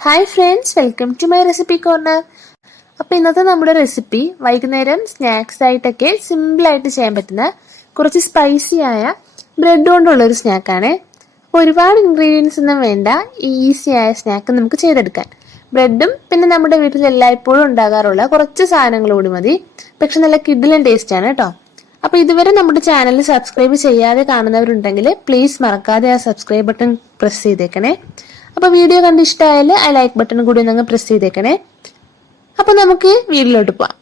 Hi friends, welcome to my recipe corner. അപ്പോൾ ഇന്നത്തെ നമ്മുടെ റെസിപ്പി വൈകുന്നേരം സ്നാക്സ് ആയിട്ടൊക്കെ സിമ്പിളായിട്ട് ചെയ്യാൻ പറ്റുന്ന കുറച്ച് സ്പൈസി ആയ ബ്രെഡ് കൊണ്ടുള്ളൊരു സ്നാക്കാണ്. അപ്പോൾ ഒരുപാട് ഇൻഗ്രീഡിയൻസ് ഒന്നും വേണ്ട, ഈസി ആയ സ്നാക്ക് നമുക്ക് ചെയ്തെടുക്കാൻ. ബ്രെഡും പിന്നെ നമ്മുടെ വീട്ടിൽ എല്ലായ്പ്പോഴും ഉണ്ടാകാറുള്ള കുറച്ച് സാധനങ്ങൾ കൂടി മതി. പക്ഷെ നല്ല കിഡിലൻ ടേസ്റ്റാണ് കേട്ടോ. അപ്പോൾ ഇതുവരെ നമ്മുടെ ചാനൽ സബ്സ്ക്രൈബ് ചെയ്യാതെ കാണുന്നവരുണ്ടെങ്കിൽ പ്ലീസ് മറക്കാതെ ആ സബ്സ്ക്രൈബ് ബട്ടൺ പ്രസ് ചെയ്തേക്കണേ. അപ്പോൾ വീഡിയോ കണ്ട് ഇഷ്ടമായാൽ ആ ലൈക്ക് ബട്ടൺ കൂടി ഒന്ന് പ്രസ് ചെയ്തേക്കണേ. അപ്പോൾ നമുക്ക് വീഡിയോയിലോട്ട് പോവാം.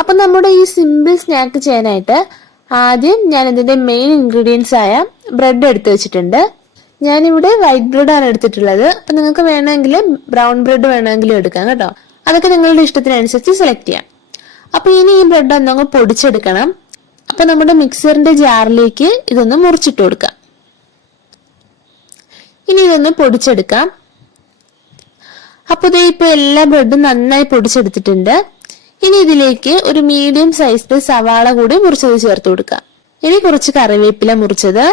അപ്പോൾ നമ്മുടെ ഈ സിമ്പിൾ സ്നാക്ക് ചെയ്യാനായിട്ട് ആദ്യം ഞാൻ ഇതിന്റെ മെയിൻ ഇൻഗ്രീഡിയൻസ് ആയ ബ്രെഡ് എടുത്തു വെച്ചിട്ടുണ്ട്. ഞാനിവിടെ വൈറ്റ് ബ്രെഡാണ് എടുത്തിട്ടുള്ളത്. അപ്പം നിങ്ങൾക്ക് വേണമെങ്കിൽ ബ്രൗൺ ബ്രെഡ് വേണമെങ്കിലും എടുക്കാം കേട്ടോ. അതൊക്കെ നിങ്ങളുടെ ഇഷ്ടത്തിനനുസരിച്ച് സെലക്ട് ചെയ്യാം. അപ്പോൾ ഇനി ഈ ബ്രെഡ് ഒന്നങ്ങ് പൊടിച്ചെടുക്കണം. അപ്പോൾ നമ്മുടെ മിക്സറിന്റെ ജാറിലേക്ക് ഇതൊന്ന് മുറിച്ചിട്ട് കൊടുക്കാം. ഇനി ഇതൊന്ന് പൊടിച്ചെടുക്കാം. അപ്പോൾ ഇപ്പൊ എല്ലാ ബ്രെഡും നന്നായി പൊടിച്ചെടുത്തിട്ടുണ്ട്. ഇനി ഇതിലേക്ക് ഒരു മീഡിയം സൈസിൽ സവാള കൂടി മുറിച്ചത് ചേർത്ത് കൊടുക്കാം. ഇനി കുറച്ച് കറിവേപ്പില മുറിച്ചത്,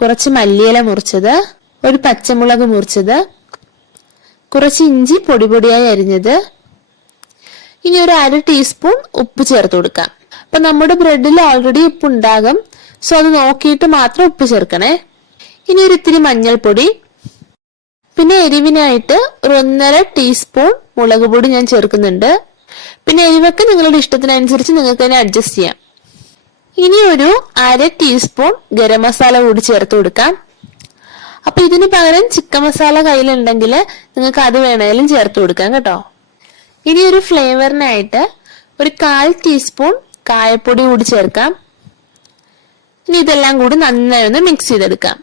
കുറച്ച് മല്ലിയില മുറിച്ചത്, ഒരു പച്ചമുളക് മുറിച്ചത്, കുറച്ച് ഇഞ്ചി പൊടി പൊടിയായി അരിഞ്ഞത്, ഇനി ഒരു 1/2 ടീസ്പൂൺ ഉപ്പ് ചേർത്ത് കൊടുക്കാം. അപ്പൊ നമ്മുടെ ബ്രെഡിൽ ഓൾറെഡി ഉപ്പ് ഉണ്ടാകും, സോ അത് നോക്കിയിട്ട് മാത്രം ഉപ്പ് ചേർക്കണേ. ഇനി ഒരു ഇത്തിരി മഞ്ഞൾപ്പൊടി, പിന്നെ എരിവിനായിട്ട് ഒരു 1.5 ടീസ്പൂൺ മുളക് പൊടി ഞാൻ ചേർക്കുന്നുണ്ട്. പിന്നെ എരിവൊക്കെ നിങ്ങളുടെ ഇഷ്ടത്തിനനുസരിച്ച് നിങ്ങൾക്ക് തന്നെ അഡ്ജസ്റ്റ് ചെയ്യാം. ഇനി ഒരു 1/2 ടീസ്പൂൺ ഗരം മസാല കൂടി ചേർത്ത് കൊടുക്കാം. അപ്പൊ ഇതിന് പകരം ചിക്കൻ മസാല കയ്യിലുണ്ടെങ്കിൽ നിങ്ങൾക്ക് അത് വേണമെങ്കിലും ചേർത്ത് കൊടുക്കാം കേട്ടോ. ഇനി ഒരു ഫ്ലേവറിനായിട്ട് ഒരു 1/4 ടീസ്പൂൺ കായപ്പൊടി കൂടി ചേർക്കാം. ഇനി ഇതെല്ലാം കൂടി നന്നായി ഒന്ന് മിക്സ് ചെയ്തെടുക്കാം.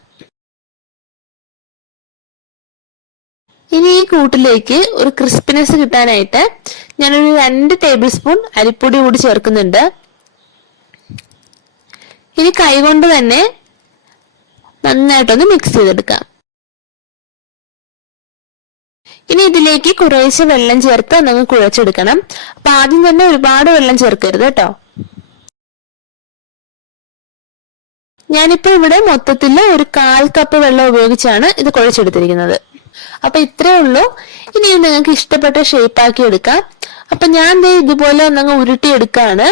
ഇനി ഈ കൂട്ടിലേക്ക് ഒരു ക്രിസ്പിനെസ് കിട്ടാനായിട്ട് ഞാനൊരു 2 ടേബിൾ സ്പൂൺ അരിപ്പൊടി കൂടി ചേർക്കുന്നുണ്ട്. ഇനി കൈകൊണ്ട് തന്നെ നന്നായിട്ടൊന്ന് മിക്സ് ചെയ്തെടുക്കാം. ഇനി ഇതിലേക്ക് കുറേശ്ശെ വെള്ളം ചേർത്ത് ഒന്നങ്ങ് കുഴച്ചെടുക്കണം. അപ്പൊ ആദ്യം തന്നെ ഒരുപാട് വെള്ളം ചേർക്കരുത് കേട്ടോ. ഞാനിപ്പോ ഇവിടെ മൊത്തത്തിൽ ഒരു 1/4 കപ്പ് വെള്ളം ഉപയോഗിച്ചാണ് ഇത് കുഴച്ചെടുത്തിരിക്കുന്നത്. അപ്പൊ ഇത്രേ ഉള്ളൂ. ഇനി നിങ്ങൾക്ക് ഇഷ്ടപ്പെട്ട ഷേപ്പ് ആക്കി എടുക്കാം. അപ്പൊ ഞാൻ ഇതുപോലെ ഒന്നങ്ങ് ഉരുട്ടി എടുക്കാണ്.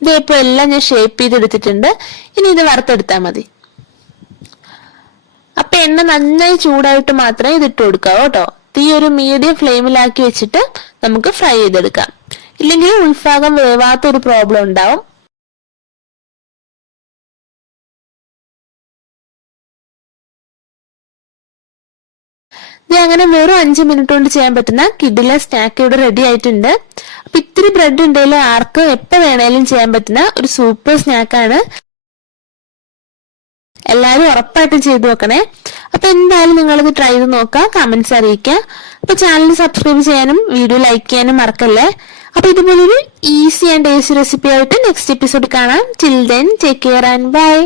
ഇതേപ്പോ എല്ലാം ഞാൻ ഷേപ്പ് ചെയ്തെടുത്തിട്ടുണ്ട്. ഇനി ഇത് വറുത്തെടുത്താൽ മതി. അപ്പൊ എണ്ണ നന്നായി ചൂടായിട്ട് മാത്രമേ ഇത് ഇട്ട് കൊടുക്കാവൂ കേട്ടോ. തീ ഒരു മീഡിയം ഫ്ലെയിമിലാക്കി വെച്ചിട്ട് നമുക്ക് ഫ്രൈ ചെയ്തെടുക്കാം. ഇല്ലെങ്കിൽ ഉൾഭാഗം വേവാത്ത ഒരു പ്രോബ്ലം ഉണ്ടാവും. ഇത് അങ്ങനെ വെറും 5 മിനിറ്റ് കൊണ്ട് ചെയ്യാൻ പറ്റുന്ന കിഡിലെ സ്നാക്ക് ഇവിടെ റെഡി ആയിട്ടുണ്ട്. അപ്പൊ ഇത്തിരി ബ്രെഡ് ഉണ്ടെങ്കിൽ ആർക്കും എപ്പോ വേണേലും ചെയ്യാൻ പറ്റുന്ന ഒരു സൂപ്പർ സ്നാക്കാണ്. എല്ലാവരും ഉറപ്പായിട്ടും ചെയ്തു നോക്കണേ. അപ്പൊ എന്തായാലും നിങ്ങളിത് ട്രൈ ചെയ്ത് നോക്കാം, കമന്റ്സ് അറിയിക്കുക. അപ്പൊ ചാനൽ സബ്സ്ക്രൈബ് ചെയ്യാനും വീഡിയോ ലൈക്ക് ചെയ്യാനും മറക്കല്ലേ. അപ്പൊ ഇതുപോലൊരു ഈസി ആൻഡ് ടേസ്റ്റി റെസിപ്പി ആയിട്ട് നെക്സ്റ്റ് എപ്പിസോഡ് കാണാം. Till then take care and by.